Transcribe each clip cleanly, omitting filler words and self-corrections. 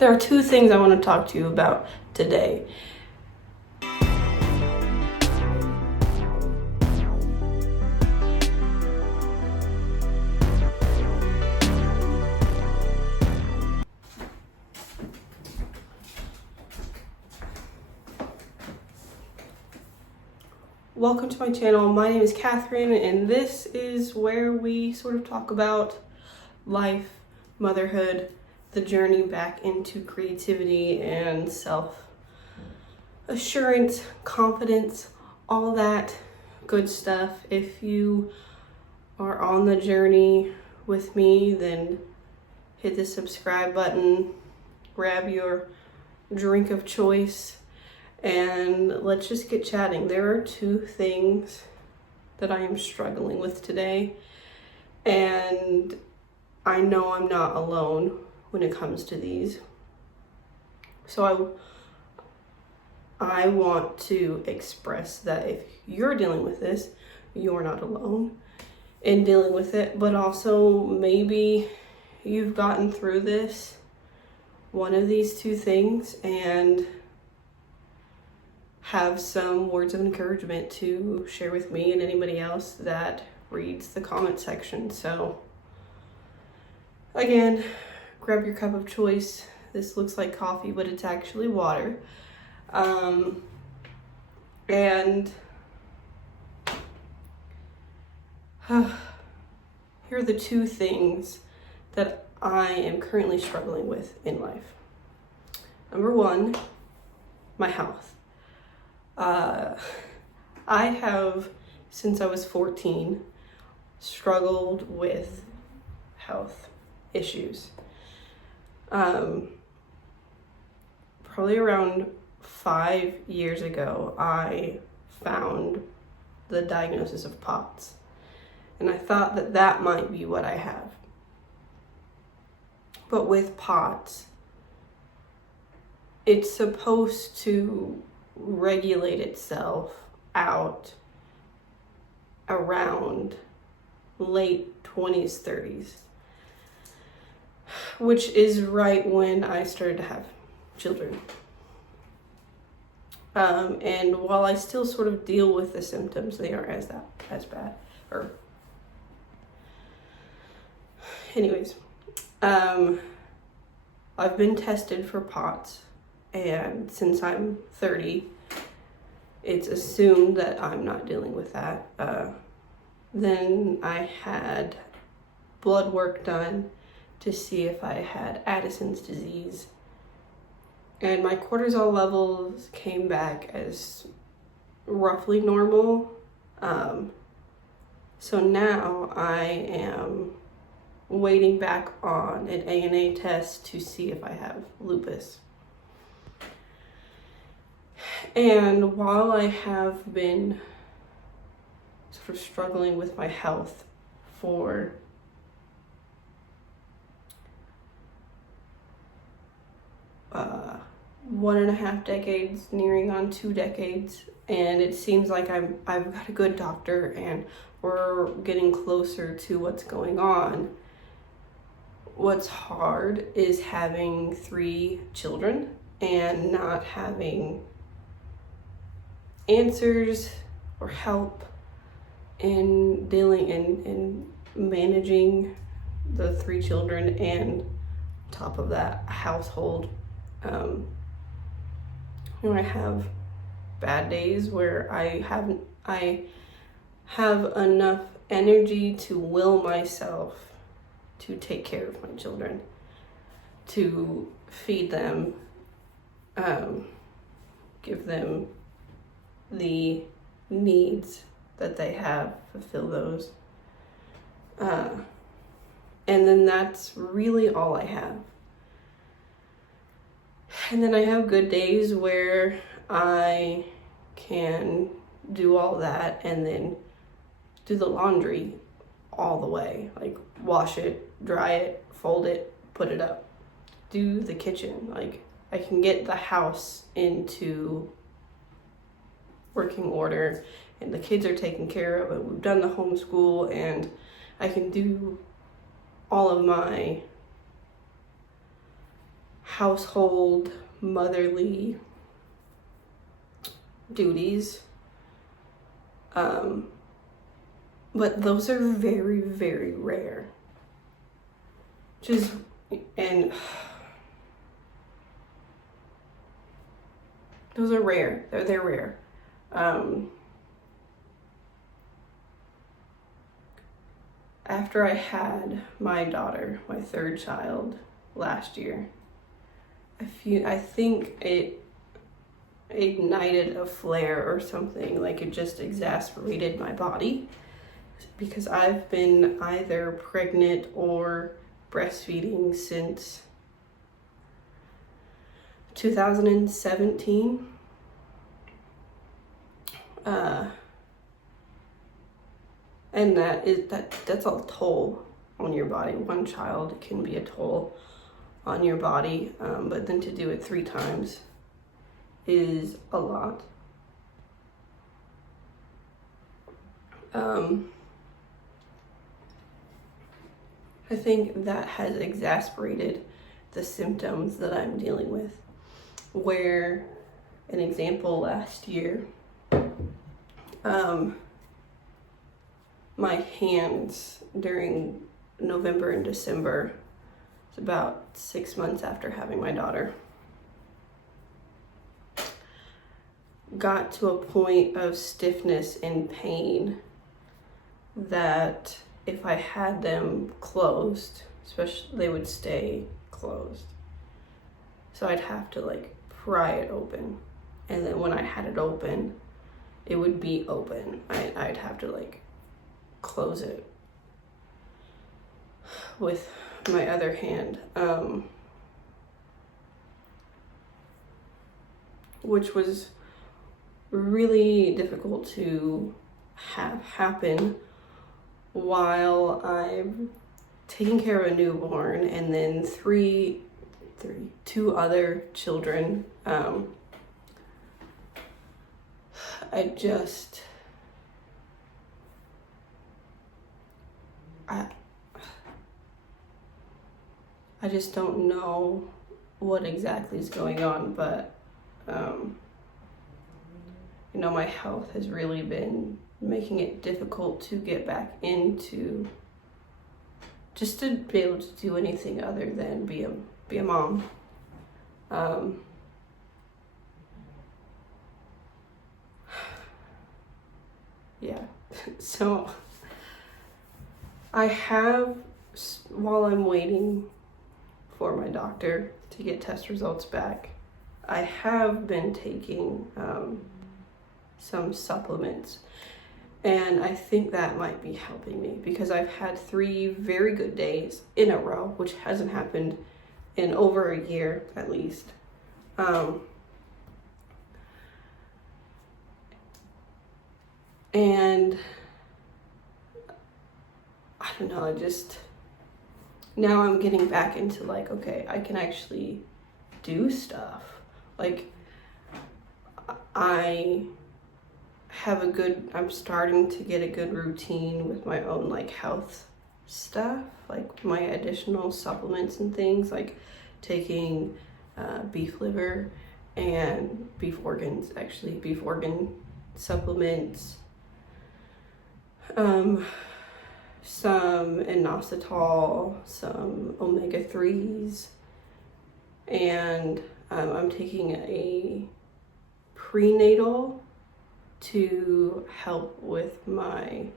There are two things I want to talk to you about today. Welcome to my channel. My name is Catherine, and this is where we sort of talk about life, motherhood, the journey back into creativity and self-assurance, confidence, all that good stuff. If you are on the journey with me, then hit the subscribe button, grab your drink of choice, and let's just get chatting. There are two things that I am struggling with today, and I know I'm not alone when it comes to these. So I want to express that if you're dealing with this, you're not alone in dealing with it, but also maybe you've gotten through this, one of these two things, and have some words of encouragement to share with me and anybody else that reads the comment section. So again, grab your cup of choice. This looks like coffee, but it's actually water. And here are the two things that I am currently struggling with in life. Number one, my health. I have, since I was 14, struggled with health issues. Probably around 5 years ago, I found the diagnosis of POTS, and I thought that that might be what I have. But with POTS, it's supposed to regulate itself out around late 20s, 30s, which is right when I started to have children. And while I still sort of deal with the symptoms, they aren't as bad. Anyways, I've been tested for POTS, and since I'm 30, it's assumed that I'm not dealing with that. Then I had blood work done to see if I had Addison's disease, and my cortisol levels came back as roughly normal. So now I am waiting back on an ANA test to see if I have lupus. And while I have been sort of struggling with my health for one and a half decades, nearing on 2 decades, and it seems like I've got a good doctor and we're getting closer to what's going on. What's hard is having 3 children and not having answers or help in dealing and managing the 3 children, and on top of that, a household. I have bad days where I have enough energy to will myself to take care of my children, to feed them, give them the needs that they have, fulfill those. And then that's really all I have. And then I have good days where I can do all that and then do the laundry all the way, like wash it, dry it, fold it, put it up, do the kitchen. Like, I can get the house into working order and the kids are taken care of, and we've done the homeschool, and I can do all of my household motherly duties. But those are very, very rare. And those are rare. They're rare. After I had my daughter, my third child, last year, I think it ignited a flare or something. Like, it just exasperated my body, because I've been either pregnant or breastfeeding since 2017. And that's a toll on your body. One child can be a toll on your body, but then to do it 3 times is a lot. I think that has exasperated the symptoms that I'm dealing with. Where, an example, last year, my hands during November and December, it's about 6 months after having my daughter, got to a point of stiffness and pain that if I had them closed, especially, they would stay closed. So I'd have to like pry it open, and then when I had it open, it would be open. I'd have to like close it with my other hand, which was really difficult to have happen while I'm taking care of a newborn and then two other children. I just don't know what exactly is going on, but my health has really been making it difficult to get back into, just to be able to do anything other than be a mom. Yeah, so while I'm waiting for my doctor to get test results back, I have been taking some supplements, and I think that might be helping me, because I've had 3 very good days in a row, which hasn't happened in over a year at least. And I don't know, now I'm getting back into like, okay, I can actually do stuff. Like, I'm starting to get a good routine with my own like health stuff, like my additional supplements and things, like taking beef liver and beef organ supplements, some inositol, some omega-3s, and I'm taking a prenatal to help with my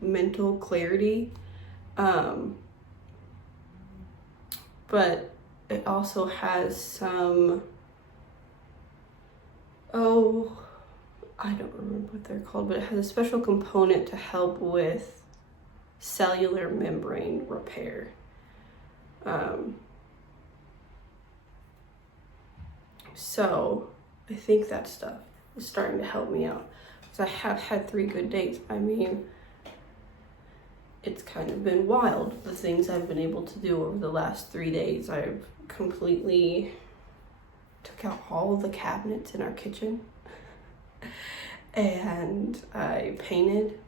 mental clarity. But it also has some, I don't remember what they're called, but it has a special component to help with cellular membrane repair. So I think that stuff is starting to help me out, because I have had 3 good days. I mean, it's kind of been wild, the things I've been able to do over the last 3 days. I've completely took out all the cabinets in our kitchen, and I painted.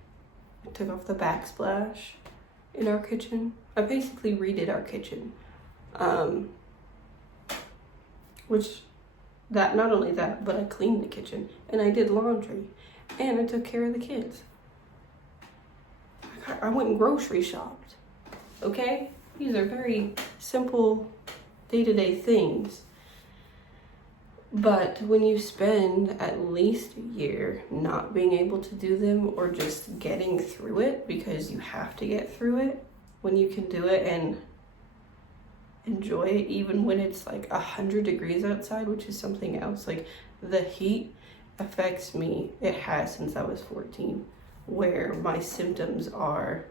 I took off the backsplash in our kitchen. I basically redid our kitchen Which, that, not only that, but I cleaned the kitchen and I did laundry and I took care of the kids. I went and grocery shopped, okay? These are very simple day-to-day things. But when you spend at least a year not being able to do them, or just getting through it because you have to get through it, when you can do it and enjoy it, even when it's like 100 degrees outside, which is something else. Like, the heat affects me. It has since I was 14, where my symptoms are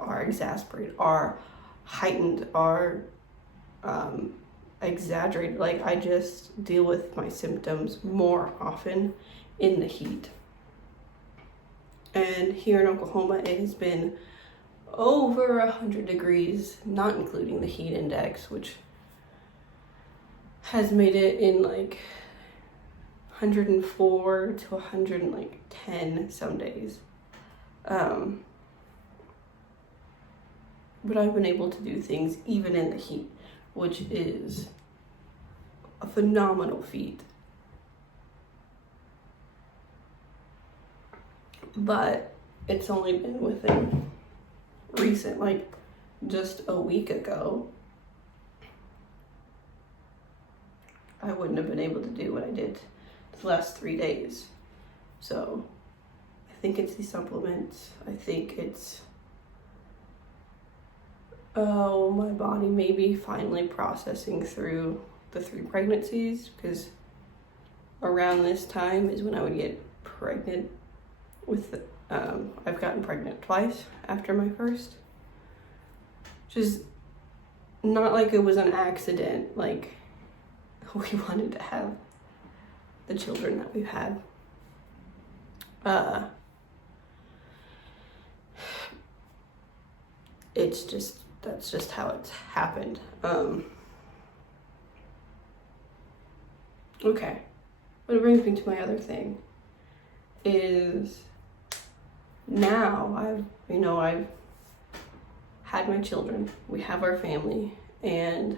exasperated, are heightened, are exaggerated. Like, I just deal with my symptoms more often in the heat. And here in Oklahoma, it has been over 100 degrees, not including the heat index, which has made it in like 104 to 110 some days. But I've been able to do things even in the heat, which is a phenomenal feat. But it's only been within recent, like just a week ago, I wouldn't have been able to do what I did the last 3 days. So I think it's the supplements. I think it's my body maybe finally processing through the 3 pregnancies, because around this time is when I would get pregnant with I've gotten pregnant twice after my first, which is not like it was an accident. Like, we wanted to have the children that we've had. It's just, that's just how it's happened. Okay, but it brings me to my other thing is, now I've had my children, we have our family, and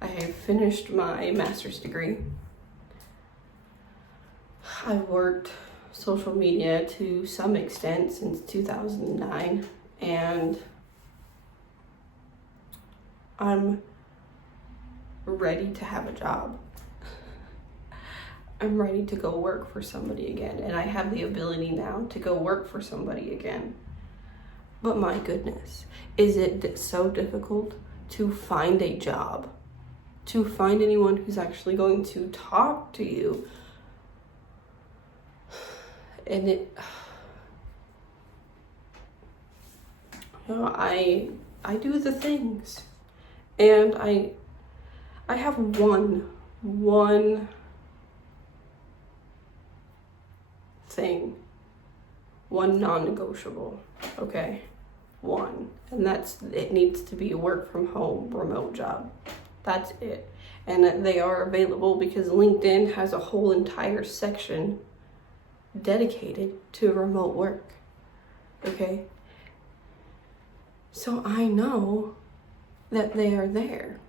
I have finished my master's degree. I've worked social media to some extent since 2009, and I'm ready to have a job. I'm ready to go work for somebody again, and I have the ability now to go work for somebody again. But my goodness, is it so difficult to find a job, to find anyone who's actually going to talk to you? And I do the things, and I have one thing, one non-negotiable, okay? One, and that's, it needs to be a work from home remote job. That's it. And they are available because LinkedIn has a whole entire section dedicated to remote work, okay? So I know that they are there.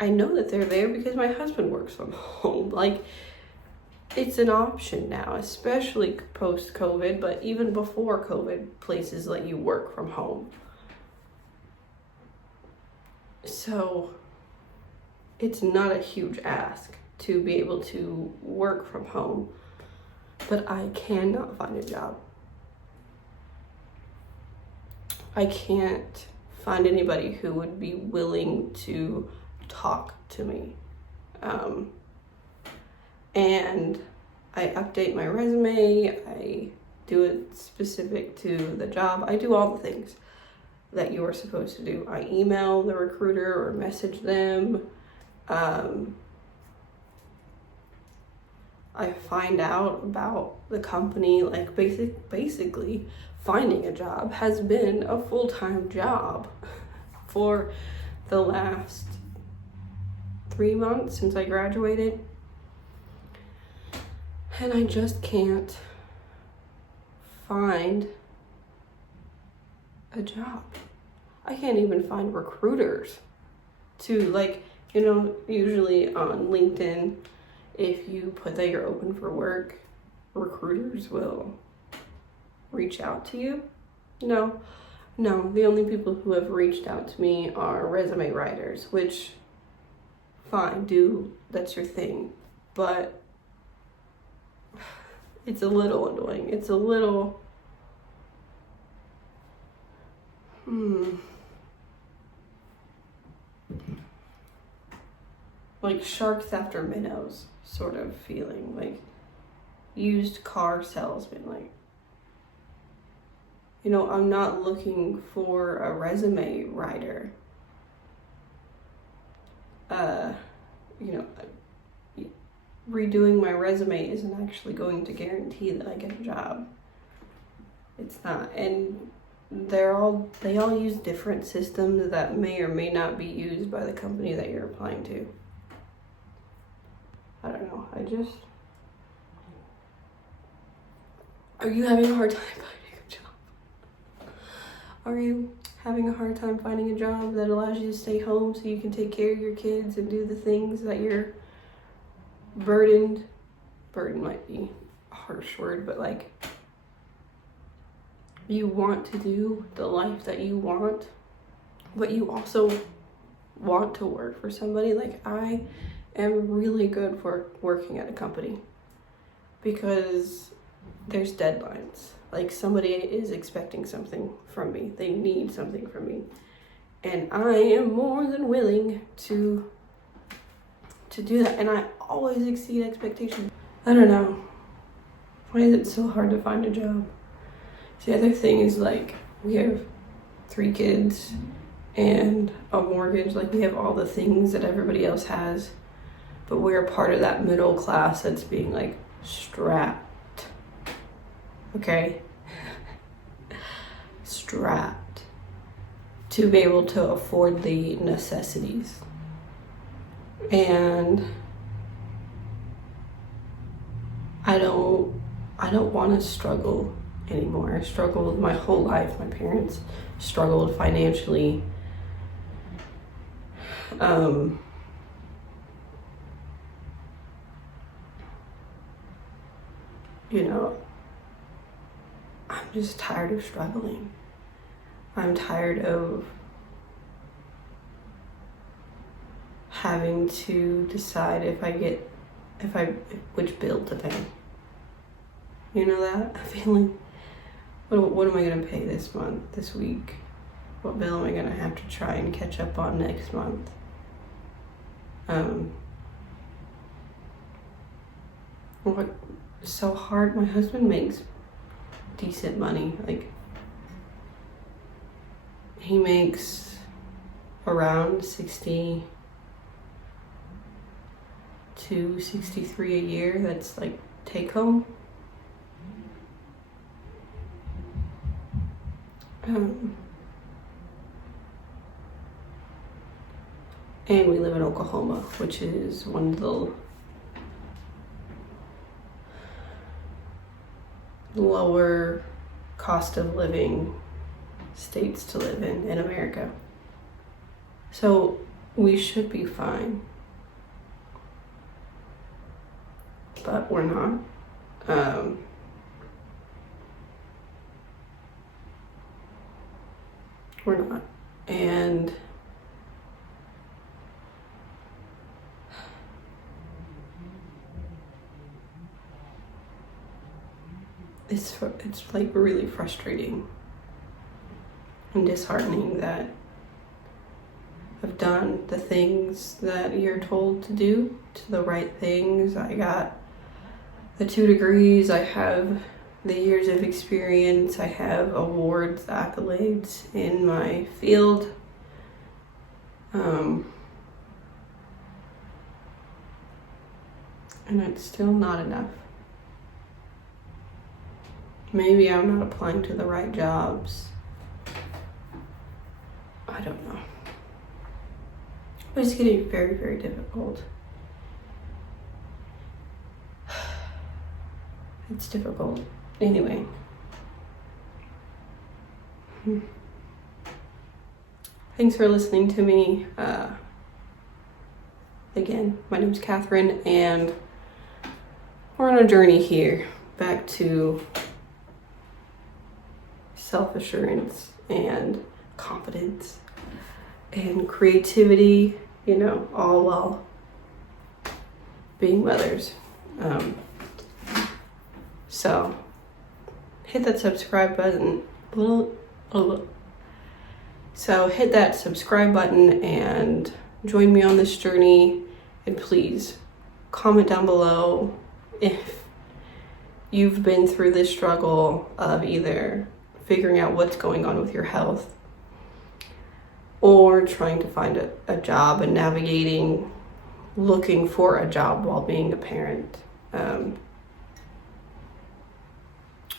I know that they're there because my husband works from home. Like, it's an option now, especially post-COVID, but even before COVID, places let you work from home. So it's not a huge ask to be able to work from home, but I cannot find a job. I can't find anybody who would be willing to talk to me. And I update my resume, I do it specific to the job. I do all the things that you are supposed to do. I email the recruiter or message them. I find out about the company. Like, basically finding a job has been a full-time job for the last 3 months since I graduated. And I just can't find a job. I can't even find recruiters to, like, you know, usually on LinkedIn, if you put that you're open for work, recruiters will reach out to you. No, the only people who have reached out to me are resume writers, which, fine, that's your thing. But it's a little annoying. It's a little, like sharks after minnows sort of feeling, like used car salesman. Like, you know, I'm not looking for a resume writer. You know, redoing my resume isn't actually going to guarantee that I get a job. It's not. And they all use different systems that may or may not be used by the company that you're applying to. I don't know. Are you having a hard time finding a job? Are you having a hard time finding a job that allows you to stay home so you can take care of your kids and do the things that you're burden might be a harsh word, but like, you want to do the life that you want, but you also want to work for somebody? Like, I am really good for working at a company because there's deadlines. Like, somebody is expecting something from me. They need something from me. And I am more than willing to do that. And I always exceed expectations. I don't know. Why is it so hard to find a job? The other thing is, like, we have 3 kids and a mortgage. Like, we have all the things that everybody else has. But we're a part of that middle class that's being, like, strapped. Okay? Strapped to be able to afford the necessities. And I don't want to struggle anymore. I struggled my whole life. My parents struggled financially. You know, I'm just tired of struggling. I'm tired of having to decide which bill to pay. You know that feeling? What am I gonna pay this month, this week? What bill am I gonna have to try and catch up on next month? What's so hard? My husband makes decent money. Like, he makes around 60 to 63 a year. That's like take home. And we live in Oklahoma, which is one of the lower cost of living states to live in America. So we should be fine. But we're not. We're not. And it's like really frustrating and disheartening that I've done the things that you're told to do, to the right things. I got the 2 degrees, I have the years of experience, I have awards, accolades in my field. And it's still not enough. Maybe I'm not applying to the right jobs. I don't know. But it's getting very, very difficult. It's difficult. Anyway. Thanks for listening to me. Again, my name's Catherine, and we're on a journey here back to self-assurance and confidence and creativity, you know, all while being mothers. So hit that subscribe button. So hit that subscribe button and join me on this journey. And please comment down below if you've been through this struggle of either figuring out what's going on with your health or trying to find a job and navigating looking for a job while being a parent.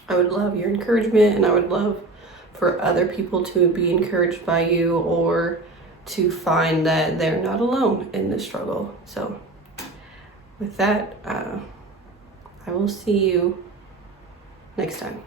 I would love your encouragement, and I would love for other people to be encouraged by you or to find that they're not alone in this struggle. So with that, I will see you next time.